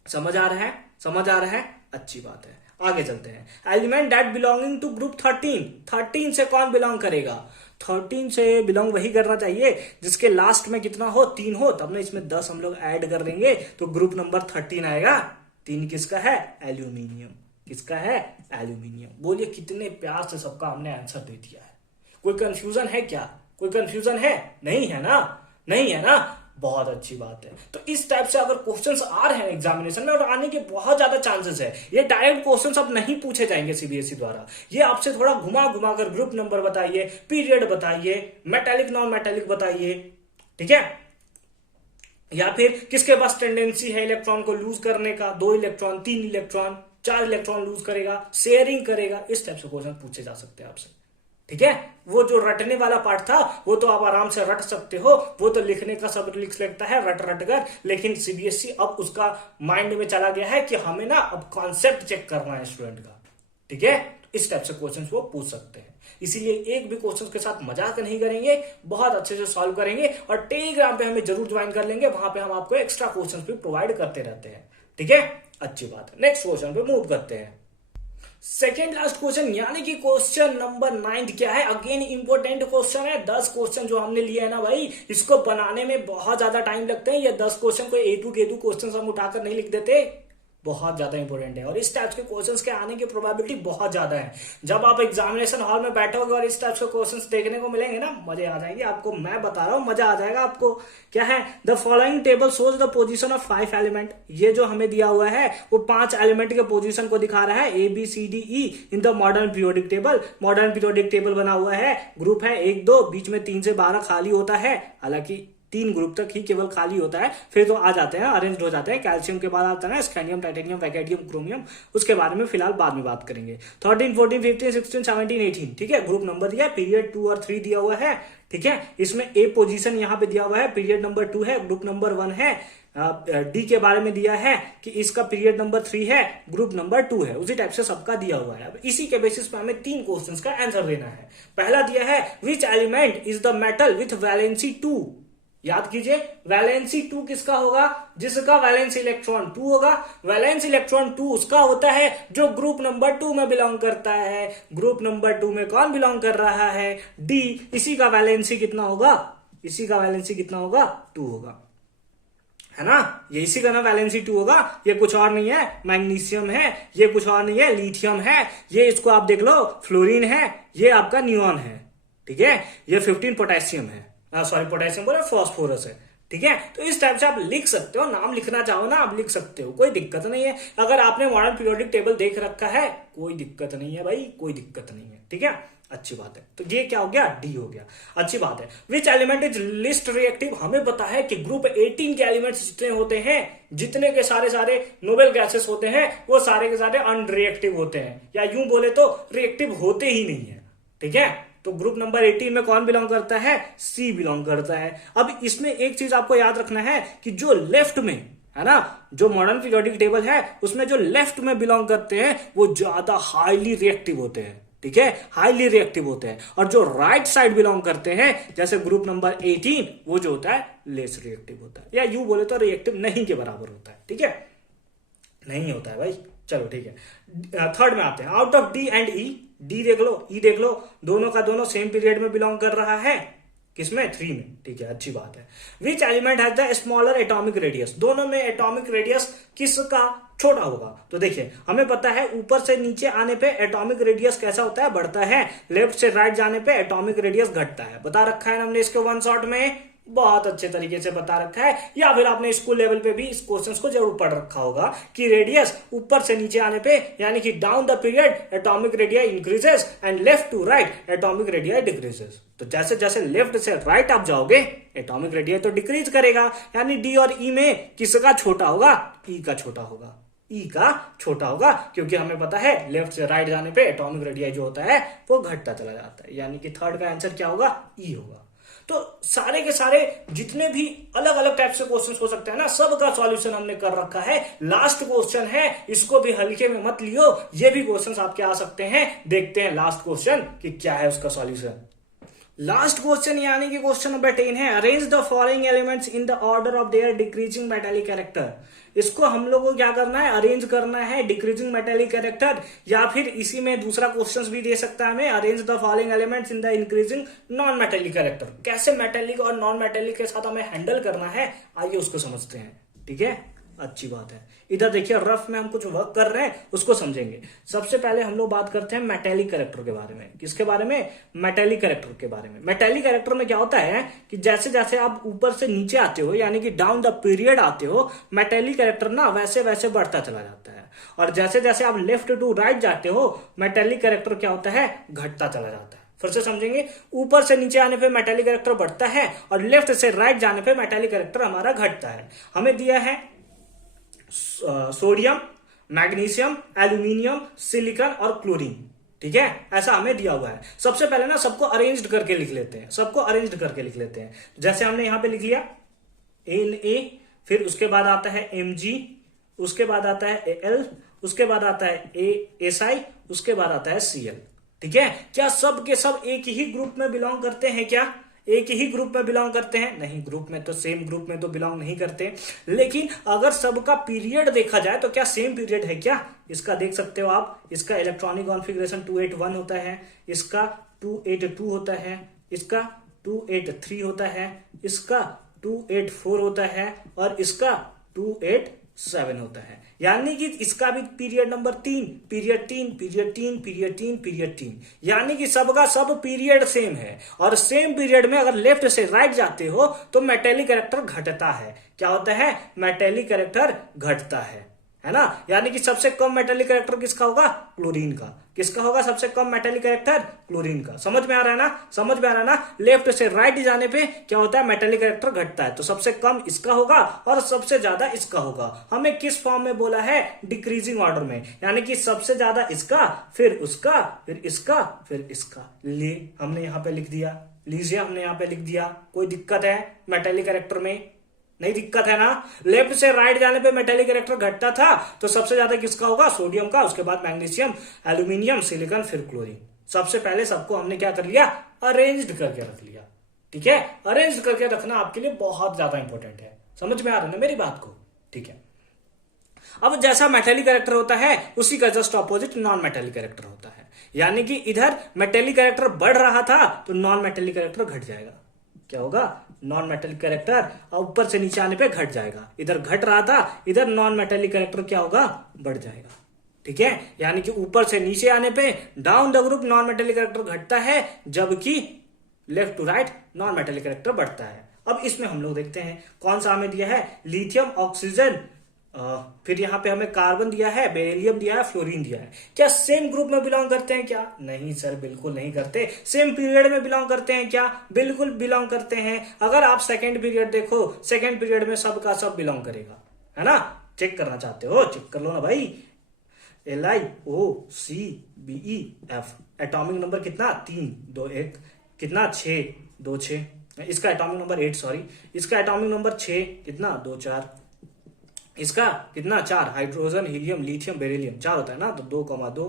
समझ आ रहा है, अच्छी बात है। आगे चलते हैं। Element that belonging to group 13 से कौन बिलोंग करेगा, 13 से बिलोंग वही करना चाहिए जिसके लास्ट में कितना हो, 3 हो, तब ना इसमें 10 हम लोग ऐड कर देंगे तो ग्रुप नंबर 13 आएगा। 3 किसका है, एल्यूमिनियम। किसका है, एल्यूमिनियम। बोलिए कितने प्यार से सबका हमने आंसर दे दिया है। कोई कंफ्यूजन है क्या, कोई कंफ्यूजन है, नहीं है ना, बहुत अच्छी बात है। तो इस टाइप से अगर क्वेश्चंस आ रहे हैं एग्जामिनेशन में, और आने के बहुत ज्यादा चांसेस है, ये डायरेक्ट क्वेश्चंस अब नहीं पूछे जाएंगे सीबीएसई द्वारा। ये आपसे थोड़ा घुमा कर ग्रुप नंबर बताइए, पीरियड बताइए, मेटालिक नॉन मेटालिक बताइए, ठीक है, या फिर किसके पास टेंडेंसी है इलेक्ट्रॉन को लूज करने का, 2 इलेक्ट्रॉन, 3 इलेक्ट्रॉन, 4 इलेक्ट्रॉन लूज करेगा, शेयरिंग करेगा। इस टाइप से क्वेश्चन पूछे जा सकते हैं आपसे, ठीक है। वो जो रटने वाला पार्ट था वो तो आप आराम से रट सकते हो, वो तो लिखने का सब लिख सकता है रट कर, लेकिन सीबीएसई अब उसका माइंड में चला गया है कि हमें ना अब कॉन्सेप्ट चेक करना है स्टूडेंट का, ठीक है। इस टाइप से क्वेश्चंस वो पूछ सकते हैं, इसीलिए एक भी क्वेश्चन के साथ मजाक नहीं करेंगे, बहुत अच्छे से सॉल्व करेंगे। और टेलीग्राम पे हमें जरूर ज्वाइन कर लेंगे, वहां पे हम आपको एक्स्ट्रा क्वेश्चन भी प्रोवाइड करते रहते हैं, ठीक है, अच्छी बात है। नेक्स्ट क्वेश्चन पे मूव करते हैं। सेकेंड लास्ट क्वेश्चन, यानी कि क्वेश्चन नंबर 9 क्या है, अगेन इंपॉर्टेंट क्वेश्चन है। 10 क्वेश्चन जो हमने लिए है ना भाई, इसको बनाने में बहुत ज्यादा टाइम लगता है। ये 10 क्वेश्चन को एदू क्वेश्चन हम उठाकर नहीं लिख देते, बहुत ज्यादा इंपॉर्टेंट है। और इस टाइप के क्वेश्चंस के आने की प्रोबेबिलिटी बहुत ज्यादा है। जब आप एग्जामिनेशन हॉल में बैठोगे और इस टाइप के क्वेश्चंस देखने को मिलेंगे ना, मजे आ जाएंगे आपको, मैं बता रहा हूं, मजा आ जाएगा आपको। क्या है, the following table shows the position of 5 element. ये जो हमें दिया हुआ है वो 5 एलिमेंट के पोजीशन को दिखा रहा है, ABCDE in the modern periodic table. Modern periodic table बना हुआ है, ग्रुप है 1 2, बीच में 3 से 12 खाली होता है, हालांकि 3 ग्रुप तक ही केवल खाली होता है, फिर तो आ जाते हैं, अरेंज हो जाते हैं। कैल्शियम के बाद आता है स्कैंडियम, टाइटेनियम, वैकेडियम, क्रोमियम, उसके बारे में फिलहाल बाद में बात करेंगे। 13 14 15 16 17 18, ठीक है। ग्रुप नंबर दिया है, पीरियड 2 और 3 दिया हुआ है, ठीक है। इसमें ए पोजीशन यहाँ पे दिया हुआ है, पीरियड नंबर 2 है, ग्रुप नंबर 1 है। डी के बारे में दिया है कि इसका पीरियड नंबर 3 है, ग्रुप नंबर 2 है। उसी टाइप से सबका दिया हुआ है। अब इसी के बेसिस पे हमें 3 क्वेश्चंस का आंसर देना है। पहला दिया है, which element is the metal with valency 2। याद कीजिए, वैलेंसी 2 किसका होगा, जिसका वैलेंस इलेक्ट्रॉन 2 होगा। वैलेंस इलेक्ट्रॉन 2 उसका होता है जो ग्रुप नंबर 2 में बिलोंग करता है। ग्रुप नंबर 2 में कौन बिलोंग कर रहा है, डी। इसी का वैलेंसी कितना होगा, 2 होगा। है ना, ये इसी का ना वैलेंसी 2 होगा। ये कुछ और नहीं है मैग्नीशियम है, ये कुछ और नहीं है लिथियम है, ये इसको आप देख लो फ्लोरीन है, ये आपका नियॉन है, ठीक है, ये 15 पोटेशियम है, सॉरी पोटेशियम बोले फॉस्फोरस है, ठीक है। तो इस टाइप से आप लिख सकते हो, नाम लिखना चाहो ना आप लिख सकते हो, कोई दिक्कत नहीं है। अगर आपने मॉडर्न पीरियोडिक टेबल देख रखा है कोई दिक्कत नहीं है भाई, कोई दिक्कत नहीं है, ठीक है, अच्छी बात है। तो ये क्या हो गया, डी हो गया, अच्छी बात है। Which element is least reactive, हमें पता है कि ग्रुप 18 के एलिमेंट्स जितने होते हैं, जितने के सारे नोबेल गैसेस होते हैं, वो सारे के सारे अनरिएक्टिव होते हैं, या यूं बोले तो रिएक्टिव होते ही नहीं है, ठीक है। तो ग्रुप नंबर 18 में कौन बिलोंग करता है, सी बिलोंग करता है। अब इसमें एक चीज आपको याद रखना है कि जो लेफ्ट में है ना, जो मॉडर्न पीरियोडिक टेबल है उसमें जो लेफ्ट में बिलोंग करते हैं वो ज्यादा हाईली रिएक्टिव होते हैं, ठीक है, हाईली रिएक्टिव होते हैं। और जो राइट साइड बिलोंग करते हैं जैसे ग्रुप नंबर 18 वो जो होता है लेस रिएक्टिव होता है, या यूं बोले तो रिएक्टिव नहीं के बराबर होता है, ठीक है, नहीं होता है भाई। चलो ठीक है, थर्ड में आते हैं। Out of D and E, D देख लो ई देख लो, दोनों का दोनों सेम पीरियड में बिलोंग कर रहा है, किसमें 3 में, ठीक है, अच्छी बात है। Which element has the smaller atomic radius, दोनों में एटॉमिक रेडियस किसका छोटा होगा। तो देखिए हमें पता है ऊपर से नीचे आने पे एटॉमिक रेडियस कैसा होता है, बढ़ता है, लेफ्ट से राइट जाने पे एटॉमिक रेडियस घटता है। बता रखा है हमने इसको वन शॉट में, बहुत अच्छे तरीके से बता रखा है, या फिर आपने स्कूल लेवल पे भी इस क्वेश्चंस को जरूर पढ़ रखा होगा कि रेडियस ऊपर से नीचे आने पे यानी कि down the period atomic radius increases and left to right atomic radius decreases. तो जैसे जैसे लेफ्ट से राइट आप जाओगे एटॉमिक रेडियस तो डिक्रीज करेगा, यानी डी और ई में किसका छोटा होगा, ई का छोटा होगा, ई का छोटा होगा, क्योंकि हमें पता है लेफ्ट से राइट जाने पे एटॉमिक रेडियस जो होता है वो घटता चला जाता है, यानी कि थर्ड का आंसर क्या होगा, ई होगा। तो सारे के सारे जितने भी अलग अलग टाइप से क्वेश्चंस हो सकते हैं ना, सबका सॉल्यूशन हमने कर रखा है। लास्ट क्वेश्चन है, इसको भी हल्के में मत लियो, ये भी क्वेश्चंस आपके आ सकते हैं। देखते हैं लास्ट क्वेश्चन कि क्या है उसका सॉल्यूशन। लास्ट क्वेश्चन यानी कि क्वेश्चन नंबर 10 है, arrange the following elements in the order of their decreasing metallic character. इसको हम लोग को क्या करना है, अरेंज करना है डिक्रीजिंग मेटालिक कैरेक्टर, या फिर इसी में दूसरा क्वेश्चन भी दे सकता है हमें, arrange the following elements in the increasing non metallic character. कैसे मेटालिक और नॉन मेटालिक के साथ हमें हैंडल करना है, आइए उसको समझते हैं, ठीक है, अच्छी बात है। इधर देखिए रफ में हम कुछ वर्क कर रहे हैं, उसको समझेंगे। सबसे पहले हम लोग बात करते हैं मेटालिक कैरेक्टर के बारे में। किसके बारे में, मेटालिक कैरेक्टर के बारे में। मेटालिक कैरेक्टर में क्या होता है कि जैसे जैसे आप ऊपर से नीचे आते हो यानी कि डाउन द पीरियड आते हो, मेटालिक कैरेक्टर ना वैसे वैसे बढ़ता चला जाता है, और जैसे जैसे आप लेफ्ट टू राइट जाते हो मेटालिक कैरेक्टर क्या होता है, घटता चला जाता है। फिर से समझेंगे, ऊपर से नीचे आने पे मेटालिक कैरेक्टर बढ़ता है और लेफ्ट से राइट जाने पे मेटालिक कैरेक्टर हमारा घटता है। हमें दिया है सोडियम, मैग्नीशियम, एल्यूमिनियम, सिलिकॉन और क्लोरीन, ठीक है, ऐसा हमें दिया हुआ है। सबसे पहले ना सबको अरेंज्ड करके लिख लेते हैं, सबको अरेंज्ड करके लिख लेते हैं। जैसे हमने यहां पे लिख लिया Na, फिर उसके बाद आता है Mg, उसके बाद आता है Al, उसके बाद आता है Si, उसके बाद आता है Cl, ठीक है। क्या सब के सब एक ही ग्रुप में बिलोंग करते हैं, क्या एक ही ग्रुप में बिलोंग करते हैं, नहीं, ग्रुप में तो सेम ग्रुप में तो बिलोंग नहीं करते। लेकिन अगर सबका पीरियड देखा जाए तो क्या सेम पीरियड है क्या, इसका देख सकते हो आप, इसका इलेक्ट्रॉनिक कॉन्फ़िगरेशन 281 होता है, इसका 282 होता है, इसका 283 होता है, इसका 284 होता है और इसका 287 होता है। यानी कि इसका भी period number 3, period 3, period 3, period 3, period 3, यानी कि सबका सब पीरियड सेम है। और सेम पीरियड में अगर लेफ्ट से राइट जाते हो तो मेटालिक कैरेक्टर घटता है। क्या होता है, मेटालिक कैरेक्टर घटता है ना। यानी कि सबसे कम मेटालिक कैरेक्टर किसका होगा, क्लोरीन का। किसका होगा सबसे कम मेटालिक कैरेक्टर, क्लोरीन का। समझ में आ रहा है ना, समझ में आ रहा है ना। लेफ्ट से राइट जाने पे क्या होता है, मेटालिक कैरेक्टर घटता है, तो सबसे कम इसका होगा और सबसे ज्यादा इसका होगा। हमें किस फॉर्म में बोला है, डिक्रीजिंग ऑर्डर में, यानी कि सबसे ज्यादा इसका, फिर उसका, फिर इसका, फिर इसका। ले हमने यहां पे लिख दिया, लीजिए हमने यहां पे लिख दिया। कोई दिक्कत है मेटालिक कैरेक्टर में, नहीं दिक्कत है ना। लेफ्ट से राइट जाने पे मेटालिक कैरेक्टर घटता था तो सबसे ज्यादा किसका होगा, सोडियम का, उसके बाद मैग्नीशियम, एल्यूमिनियम, सिलिकॉन, फिर क्लोरीन। सबसे पहले सबको हमने क्या कर लिया, अरेंज्ड करके रख लिया, ठीक है। अरेंज करके रखना आपके लिए बहुत ज्यादा इंपॉर्टेंट है। समझ में आ रहा है ना मेरी बात को, ठीक है। अब जैसा मेटालिक कैरेक्टर होता है उसी का just opposite non metallic character होता है। यानी कि इधर मेटालिक कैरेक्टर बढ़ रहा था तो नॉन मेटालिक कैरेक्टर घट जाएगा। क्या होगा, नॉन मेटेलिक कैरेक्टर, और ऊपर से नीचे आने पे घट जाएगा। इधर घट रहा था, इधर नॉन मेटेलिक कैरेक्टर क्या होगा, बढ़ जाएगा। ठीक है, यानी कि ऊपर से नीचे आने पे down the group non metallic character घटता है, जबकि left to right non metallic character बढ़ता है। अब इसमें हम लोग देखते हैं कौन सा हमें दिया है, लिथियम, ऑक्सीजन, फिर यहाँ पे हमें कार्बन दिया है, बेरिलियम दिया है, फ्लोरीन दिया है। क्या सेम ग्रुप में बिलोंग करते हैं क्या? नहीं सर, बिल्कुल नहीं करते। सेम पीरियड में बिलोंग करते हैं क्या? बिल्कुल बिलोंग करते हैं। अगर आप सेकेंड पीरियड देखो, सेकेंड पीरियड में सब का सब बिलोंग करेगा, है ना। चेक करना चाहते हो, चेक कर लो ना भाई। LiOCBeF, एटॉमिक नंबर कितना, 3 2 1, कितना 6 2 6, इसका एटॉमिक नंबर 8, सॉरी, इसका एटॉमिक नंबर 6, कितना 2 4, इसका कितना 4, हाइड्रोजन, हीलियम, लिथियम, बेरिलियम 4 होता है ना, तो 2,2,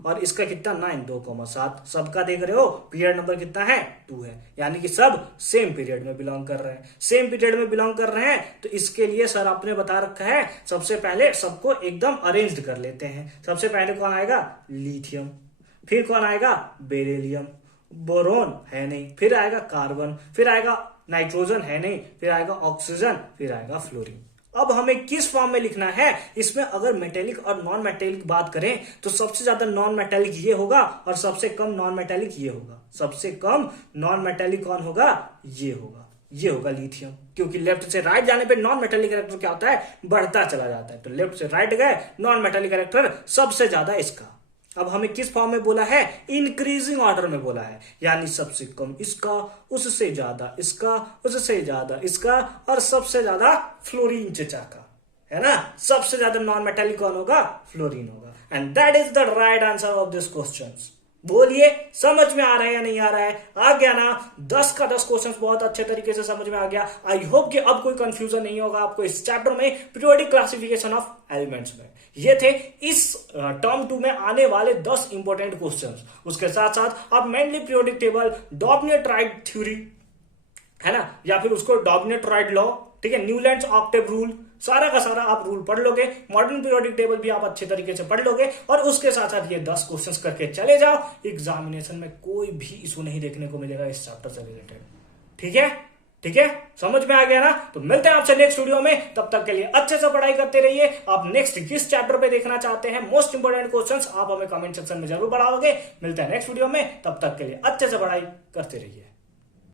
और इसका कितना 9 2,7। सबका देख रहे हो पीरियड नंबर कितना है, 2 है, यानी कि सब सेम पीरियड में बिलोंग कर रहे हैं। सेम पीरियड में बिलोंग कर रहे हैं तो इसके लिए सर आपने बता रखा है, सबसे पहले सबको एकदम अरेंज्ड कर लेते हैं। सबसे पहले कौन आएगा, लिथियम, फिर कौन आएगा, बेरिलियम, बोरोन है नहीं, फिर आएगा कार्बन, फिर आएगा नाइट्रोजन है नहीं, फिर आएगा ऑक्सीजन, फिर आएगा फ्लोरीन। अब हमें किस फॉर्म में लिखना है, इसमें अगर मेटेलिक और नॉन मेटेलिक बात करें तो सबसे ज्यादा नॉन मेटेलिक ये होगा और सबसे कम नॉन मेटेलिक ये होगा। सबसे कम नॉन मेटेलिक कौन होगा, ये होगा, ये होगा लिथियम, क्योंकि लेफ्ट से राइट जाने पे नॉन मेटेलिक कैरेक्टर क्या होता है, बढ़ता चला जाता है। तो लेफ्ट से राइट गए, नॉन मेटेलिक कैरेक्टर सबसे ज्यादा इसका। अब हमें किस फॉर्म में बोला है, इंक्रीजिंग ऑर्डर में बोला है, यानी सबसे कम इसका, उससे ज्यादा इसका, उससे ज्यादा इसका, और सबसे ज्यादा फ्लोरीन चचा का, है ना। सबसे ज्यादा नॉन मेटेलिक कौन होगा, फ्लोरीन होगा। And that is the right answer of this question. बोलिए समझ में आ रहा है या नहीं आ रहा है, आ गया ना। 10 का 10 क्वेश्चन बहुत अच्छे तरीके से समझ में आ गया। आई होप कि अब कोई कंफ्यूजन नहीं होगा आपको इस चैप्टर में, पीरियोडिक क्लासिफिकेशन ऑफ एलिमेंट्स में। ये थे इस टर्म 2 में आने वाले 10 इंपॉर्टेंट क्वेश्चंस। उसके साथ साथ आप mainly periodic table, Daubernier-tried theory, है ना, या फिर उसको डॉबनियर-ट्राइड लॉ, ठीक है, न्यूलैंड्स ऑक्टेव रूल, सारा का सारा आप रूल पढ़ लोगे। मॉडर्न पीरियोडिक टेबल भी आप अच्छे तरीके से पढ़ लोगे, और उसके साथ साथ ये 10 क्वेश्चंस करके चले जाओ। एग्जामिनेशन में कोई भी इशू नहीं देखने को मिलेगा इस चैप्टर से रिलेटेड। ठीक है, ठीक है, समझ में आ गया ना। तो मिलते हैं आपसे नेक्स्ट वीडियो में, तब तक के लिए अच्छे से पढ़ाई करते रहिए। आप नेक्स्ट किस चैप्टर पे देखना चाहते हैं, मोस्ट इंपोर्टेंट क्वेश्चंस आप हमें कमेंट सेक्शन में जरूर बढ़ाओगे। मिलते हैं नेक्स्ट वीडियो में, तब तक के लिए अच्छे से पढ़ाई करते रहिए।